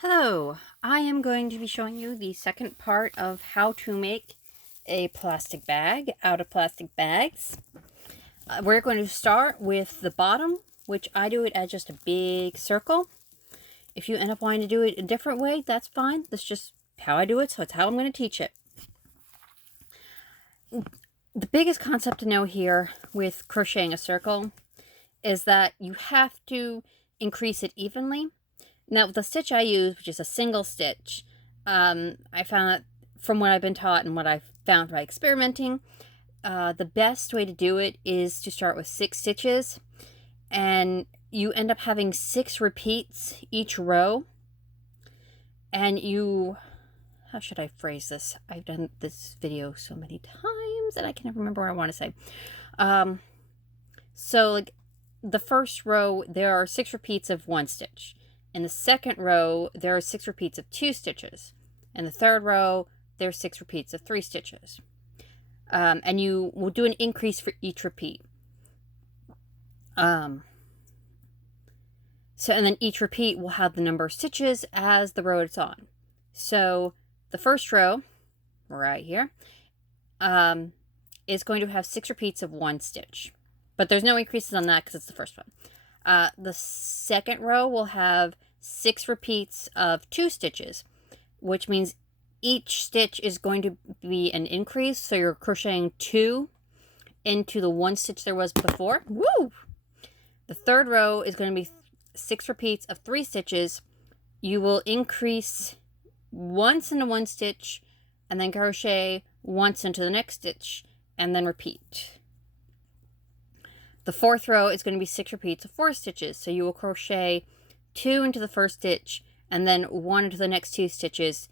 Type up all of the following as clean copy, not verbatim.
Hello, I am going to be showing you the second part of how to make a plastic bag out of plastic bags. We're going to start with the bottom, which I do it as just a big circle. If you end up wanting to do it a different way, that's fine. That's just how I do it, so it's how I'm going to teach it. The biggest concept to know here with crocheting a circle is that you have to increase it evenly. Now, the stitch I use, which is a single stitch, I found that from what I've been taught and what I've found by experimenting, the best way to do it is to start with 6 stitches, and you end up having 6 repeats each row. And how should I phrase this? I've done this video so many times that I can never remember what I want to say. So, like, the first row, there are 6 repeats of 1 stitch. In the second row, there are 6 repeats of 2 stitches. In the third row, there are 6 repeats of 3 stitches. And you will do an increase for each repeat. And then each repeat will have the number of stitches as the row it's on. So the first row, right here, is going to have 6 repeats of 1 stitch. But there's no increases on that because it's the first one. The second row will have 6 repeats of 2 stitches, which means each stitch is going to be an increase. So you're crocheting 2 into the 1 stitch there was before. Woo! The third row is going to be 6 repeats of 3 stitches. You will increase once into 1 stitch and then crochet once into the next stitch and then repeat. The fourth row is going to be 6 repeats of 4 stitches. So you will crochet 2 into the first stitch and then 1 into the next 2 stitches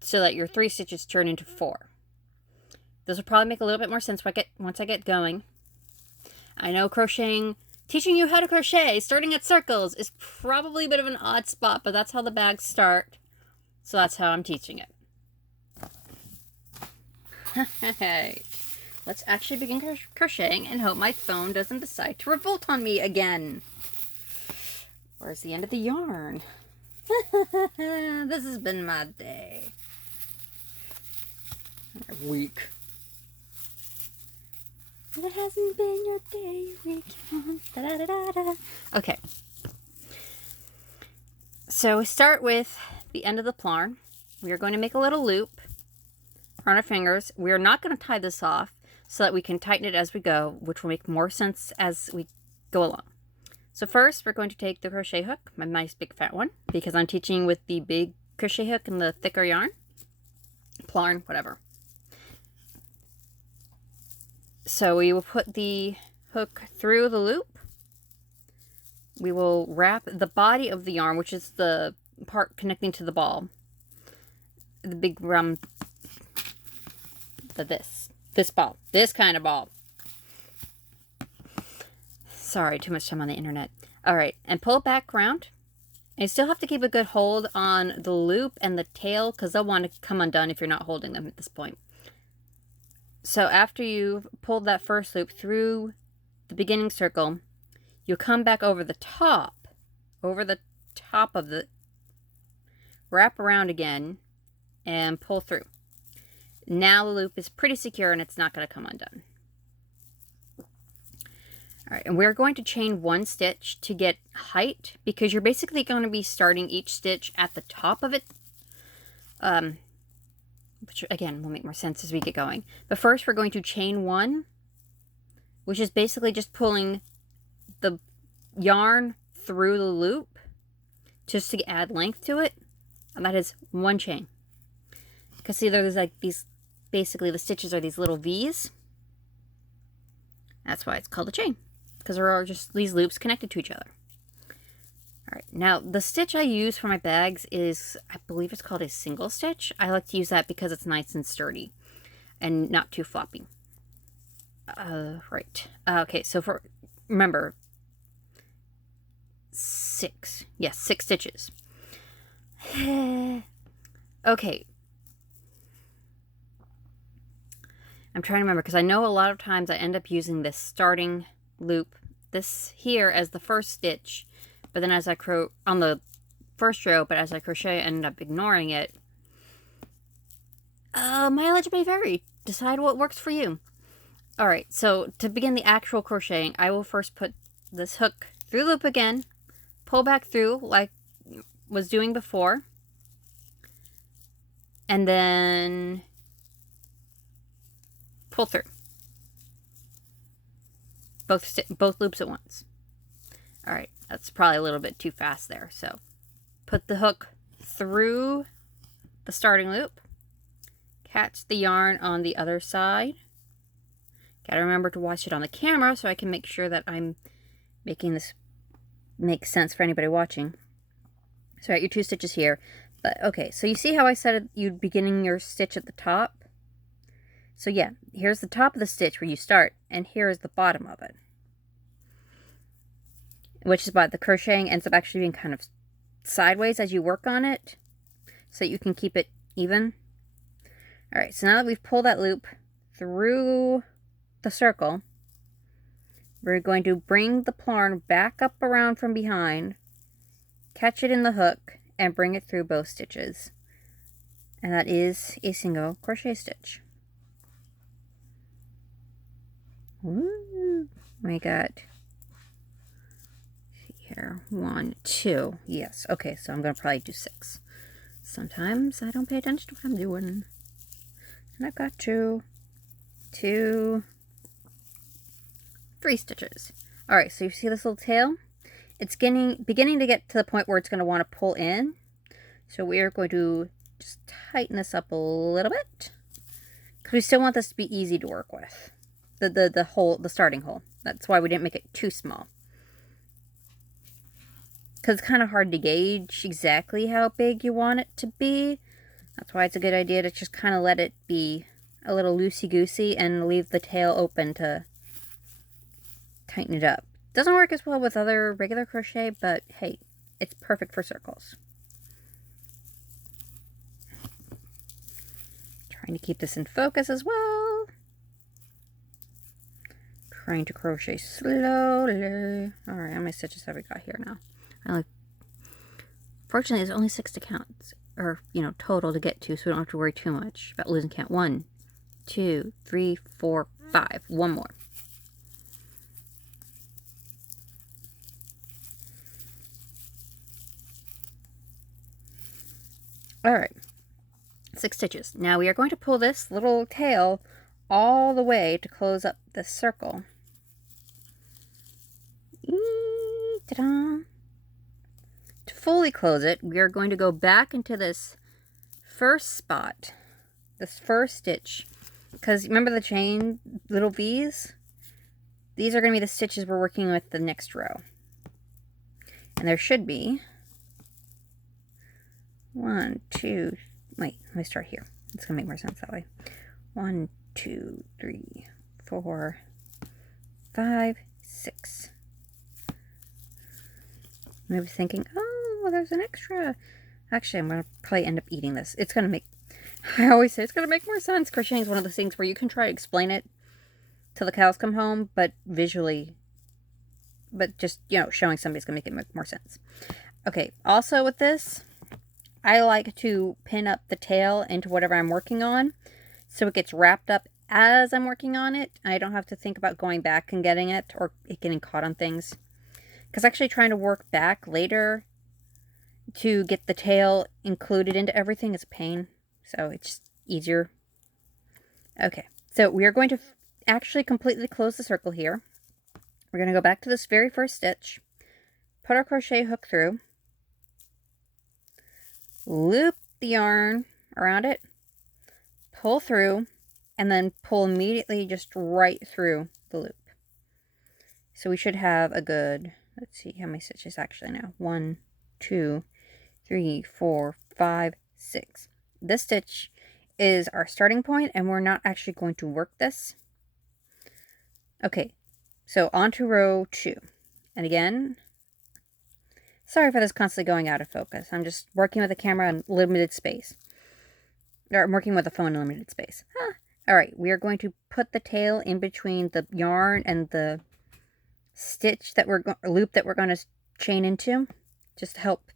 so that your 3 stitches turn into 4. This will probably make a little bit more sense once I get going. I know teaching you how to crochet, starting at circles, is probably a bit of an odd spot, but that's how the bags start. So that's how I'm teaching it. Hey. Let's actually begin crocheting and hope my phone doesn't decide to revolt on me again. Where's the end of the yarn? This has been my day. Week. It hasn't been your day, week, month, da da da da. Okay. So we start with the end of the plarn. We are going to make a little loop on our fingers. We are not going to tie this off, so that we can tighten it as we go, which will make more sense as we go along. So first, we're going to take the crochet hook, my nice big fat one, because I'm teaching with the big crochet hook and the thicker yarn. Plarn, whatever. So we will put the hook through the loop. We will wrap the body of the yarn, which is the part connecting to the ball. The big round, this ball. This kind of ball. Sorry, too much time on the internet. Alright, and pull it back around. And you still have to keep a good hold on the loop and the tail, because they'll want to come undone if you're not holding them at this point. So after you've pulled that first loop through the beginning circle, you'll come back over the top of the, wrap around again, and pull through. Now the loop is pretty secure and it's not going to come undone. Alright, and we're going to chain 1 stitch to get height, because you're basically going to be starting each stitch at the top of it. Which again will make more sense as we get going. But first we're going to chain 1, which is basically just pulling the yarn through the loop just to add length to it. And that is 1 chain. Because see, there's like these, basically the stitches are these little V's. That's why it's called a chain, because there are just these loops connected to each other. Alright, now the stitch I use for my bags is, I believe it's called a single stitch. I like to use that because it's nice and sturdy and not too floppy. Right. Okay, so remember, 6. Yes, 6 stitches. Okay. I'm trying to remember, because I know a lot of times I end up using this starting loop, this here, as the first stitch, but then as I on the first row, but as I crochet, I ended up ignoring it. Mileage may vary. Decide what works for you. Alright, so to begin the actual crocheting, I will first put this hook through the loop again, pull back through like I was doing before, and then pull through. Both loops at once. Alright, that's probably a little bit too fast there, so put the hook through the starting loop, catch the yarn on the other side. Gotta remember to watch it on the camera so I can make sure that I'm making this make sense for anybody watching. So I got your 2 stitches here. But okay, so you see how I said you'd beginning your stitch at the top? So yeah, here's the top of the stitch where you start, and here is the bottom of it. Which is why the crocheting ends up actually being kind of sideways as you work on it, so that you can keep it even. Alright, so now that we've pulled that loop through the circle, we're going to bring the yarn back up around from behind, catch it in the hook, and bring it through both stitches. And that is a single crochet stitch. Ooh, we got, see here, 1, 2, yes, okay, so I'm going to probably do 6. Sometimes I don't pay attention to what I'm doing. And I've got 2, 3 stitches. Alright, so you see this little tail? It's beginning to get to the point where it's going to want to pull in. So we are going to just tighten this up a little bit, because we still want this to be easy to work with. The starting hole. That's why we didn't make it too small. Because it's kind of hard to gauge exactly how big you want it to be. That's why it's a good idea to just kind of let it be a little loosey-goosey and leave the tail open to tighten it up. Doesn't work as well with other regular crochet, but hey, it's perfect for circles. Trying to keep this in focus as well. Trying to crochet slowly. Alright, how many stitches have we got here now? Fortunately, there's only 6 to count, or, total to get to, so we don't have to worry too much about losing count. 1, 2, 3, 4, 5. One more. Alright, 6 stitches. Now we are going to pull this little tail all the way to close up this circle. Ta-da! To fully close it, we are going to go back into this first spot, this first stitch, because remember the chain little V's? These are going to be the stitches we're working with the next row. And there should be 1, 2, wait, let me start here. It's going to make more sense that way. 1, 2, 3, 4, 5, 6. Maybe thinking, oh, well, there's an extra. Actually, I'm going to probably end up eating this. It's going to make, I always say it's going to make more sense. Crocheting is one of those things where you can try to explain it till the cows come home, but visually, but just, showing somebody's going to make it make more sense. Okay, also with this, I like to pin up the tail into whatever I'm working on, so it gets wrapped up as I'm working on it. I don't have to think about going back and getting it, or it getting caught on things. Because actually trying to work back later to get the tail included into everything is a pain. So it's just easier. Okay, so we are going to actually completely close the circle here. We're going to go back to this very first stitch, put our crochet hook through, loop the yarn around it, pull through, and then pull immediately just right through the loop. So we should have a good, let's see how many stitches actually now. 1, 2, 3, 4, 5, 6. This stitch is our starting point, and we're not actually going to work this. Okay, so on to row 2. And again, sorry for this constantly going out of focus. I'm just working with a camera in limited space. Or I'm working with a phone in limited space. Alright, we are going to put the tail in between the yarn and the stitch that loop that we're going to chain into, just to help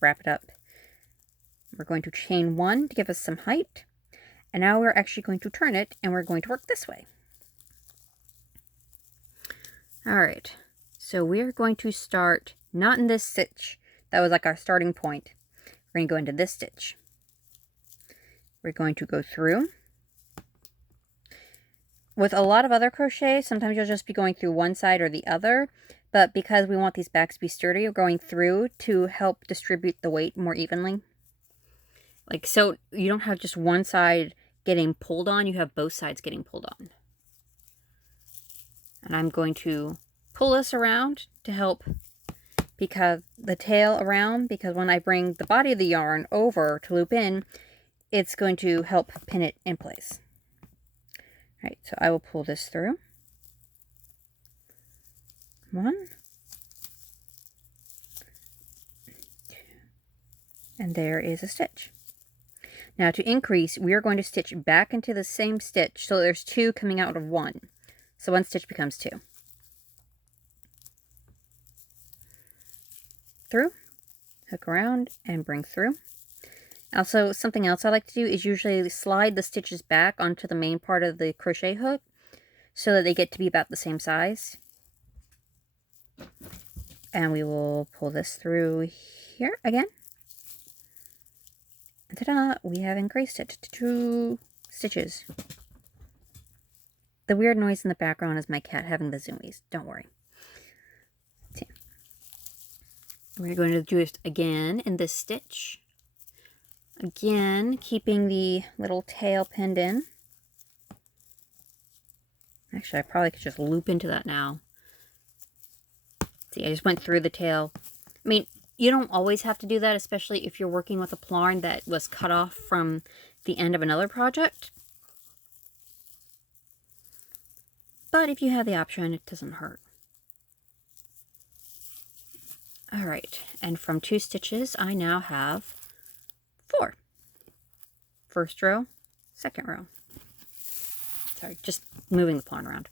wrap it up. We're going to chain 1 to give us some height. And now we're actually going to turn it, and we're going to work this way. All right, so we're going to start not in this stitch. That was like our starting point. We're going to go into this stitch. We're going to go through. With a lot of other crochet, sometimes you'll just be going through one side or the other, but because we want these backs to be sturdy, we're going through to help distribute the weight more evenly. Like, so you don't have just one side getting pulled on, you have both sides getting pulled on. And I'm going to pull this around to help because the tail around, because when I bring the body of the yarn over to loop in, it's going to help pin it in place. All right, so I will pull this through. 1, 2, and there is a stitch. Now to increase, we are going to stitch back into the same stitch so there's 2 coming out of 1. So 1 stitch becomes 2. Through, hook around, and bring through. Also, something else I like to do is usually slide the stitches back onto the main part of the crochet hook so that they get to be about the same size. And we will pull this through here again. And ta-da! We have increased it to 2 stitches. The weird noise in the background is my cat having the zoomies. Don't worry. See. We're going to do it again in this stitch. Again, keeping the little tail pinned in. Actually, I probably could just loop into that now. See, I just went through the tail. I mean, you don't always have to do that, especially if you're working with a plarn that was cut off from the end of another project. But if you have the option, it doesn't hurt. All right, and from 2 stitches, I now have 4. First row, second row. Sorry, just moving the plarn around.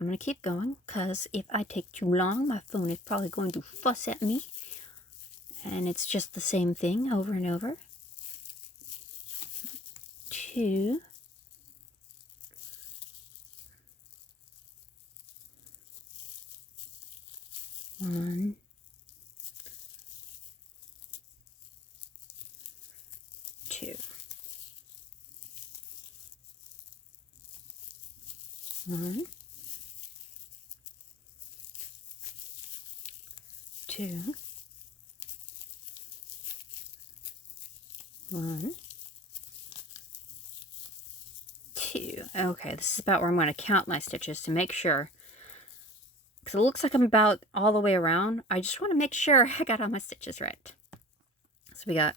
I'm going to keep going because if I take too long, my phone is probably going to fuss at me. And it's just the same thing over and over. 2. 1. 2. 1. 2. 1. 2. Okay, this is about where I'm going to count my stitches to make sure. Because it looks like I'm about all the way around. I just want to make sure I got all my stitches right. So we got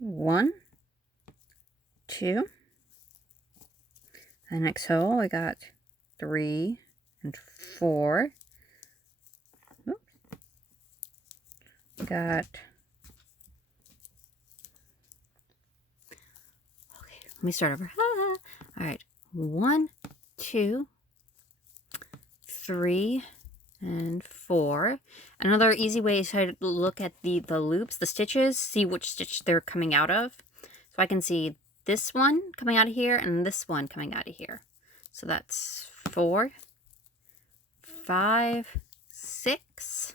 1, 2. And next row we got 3 and 4. Oops. We got. Okay, let me start over. All right, 1, 2, 3, and 4. Another easy way is to look at the loops, the stitches, see which stitch they're coming out of. So I can see this one coming out of here and this one coming out of here. So that's 4, 5, 6.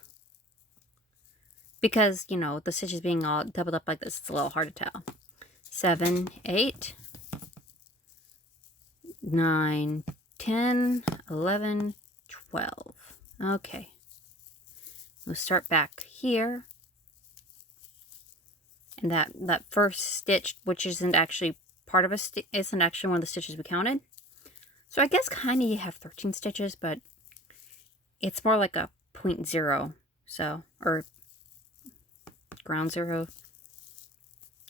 Because, you know, the stitches being all doubled up like this, it's a little hard to tell. 7, 8, 9, 10, 11, 12. Okay. We'll start back here. And that first stitch, which isn't actually part of isn't actually one of the stitches we counted. So I guess kind of you have 13 stitches, but it's more like a 0.0. So, or ground 0,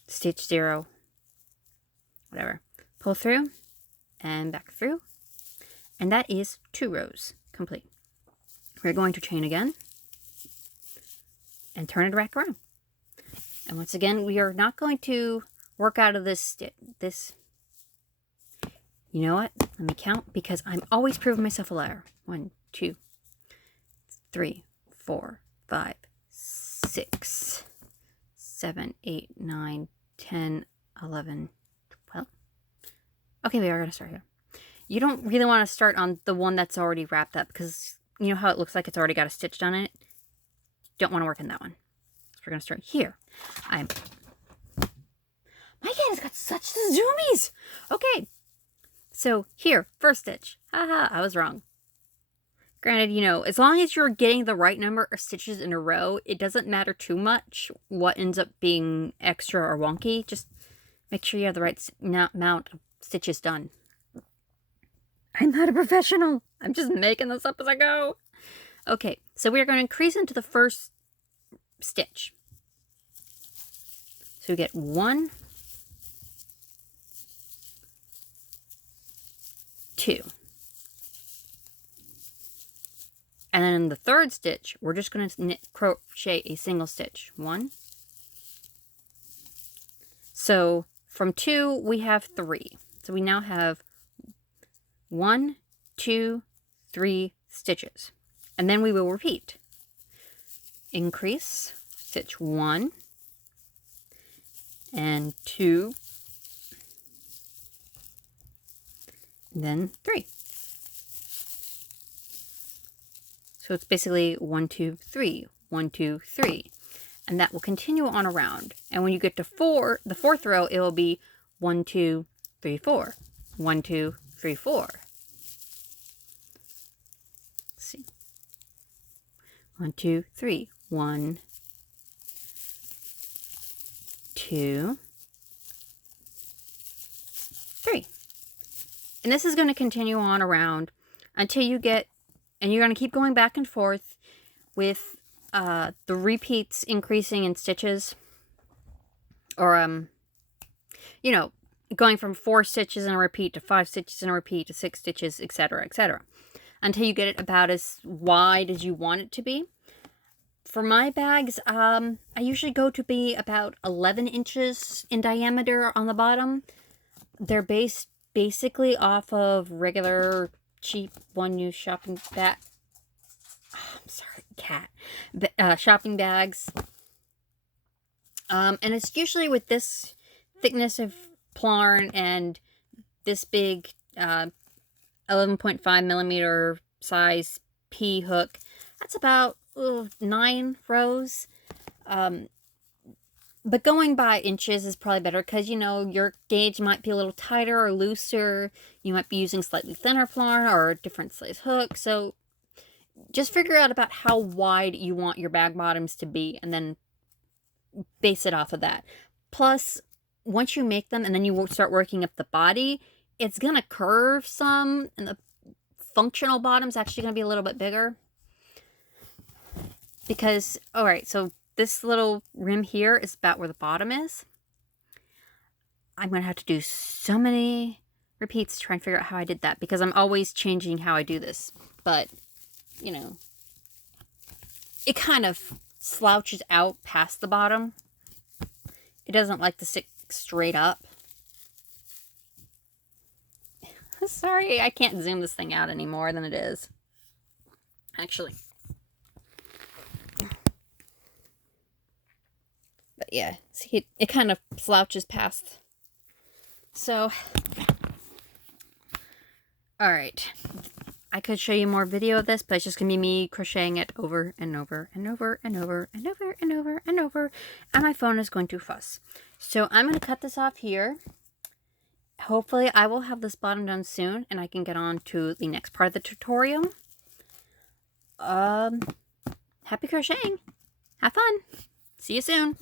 stitch 0, whatever. Pull through and back through. And that is 2 rows complete. We're going to chain again and turn it back around. And once again, we are not going to work out of this. You know what? Let me count because I'm always proving myself a liar. 1, 2, 3, 4, 5, 6, 7, 8, 9, 10, 11, 12. Okay, we are going to start here. You don't really want to start on the one that's already wrapped up because you know how it looks like it's already got a stitch done in it? Don't want to work in that one. So we're going to start here. My cat has got such zoomies. Okay. So here, first stitch. Haha, I was wrong. Granted, you know, as long as you're getting the right number of stitches in a row, it doesn't matter too much what ends up being extra or wonky. Just make sure you have the right amount of stitches done. I'm not a professional. I'm just making this up as I go. Okay, so we're going to increase into the first stitch. So we get 1, 2. And then in the third stitch, we're just going to crochet a single stitch. 1. So from 2, we have 3. So we now have 1, 2, 3 stitches. And then we will repeat. Increase, stitch 1 and 2, and then 3. So it's basically 1, 2, 3, 1, 2, 3. And that will continue on around. And when you get to 4, the fourth row, it will be 1, 2, 3, 4. 1, 2, 3, 4. Let's see. 1, 2, 3. 1, 2, 3. And this is going to continue on around until you get, and you're going to keep going back and forth with the repeats increasing in stitches, or you know, going from 4 stitches in a repeat to 5 stitches in a repeat to 6 stitches, etc., etc., until you get it about as wide as you want it to be. For my bags, I usually go to be about 11 inches in diameter on the bottom. They're based basically off of regular cheap one-use shopping bag. Oh, I'm sorry, cat. Shopping bags. And it's usually with this thickness of plarn and this big 11.5 millimeter size P hook. That's about 9 rows. But going by inches is probably better because, you know, your gauge might be a little tighter or looser. You might be using slightly thinner plarn or a different size hook. So just figure out about how wide you want your bag bottoms to be and then base it off of that. Plus, once you make them and then you start working up the body, it's going to curve some, and the functional bottom's actually going to be a little bit bigger. Because, alright, so this little rim here is about where the bottom is. I'm going to have to do so many repeats to try and figure out how I did that, because I'm always changing how I do this. But, you know, it kind of slouches out past the bottom. It doesn't like to stick straight up. Sorry, I can't zoom this thing out any more than it is. Actually. But yeah, see, it kind of slouches past. So, alright. I could show you more video of this, but it's just going to be me crocheting it over and over and over and over and over and over and over. And my phone is going to fuss. So I'm going to cut this off here. Hopefully I will have this bottom done soon and I can get on to the next part of the tutorial. Happy crocheting. Have fun. See you soon.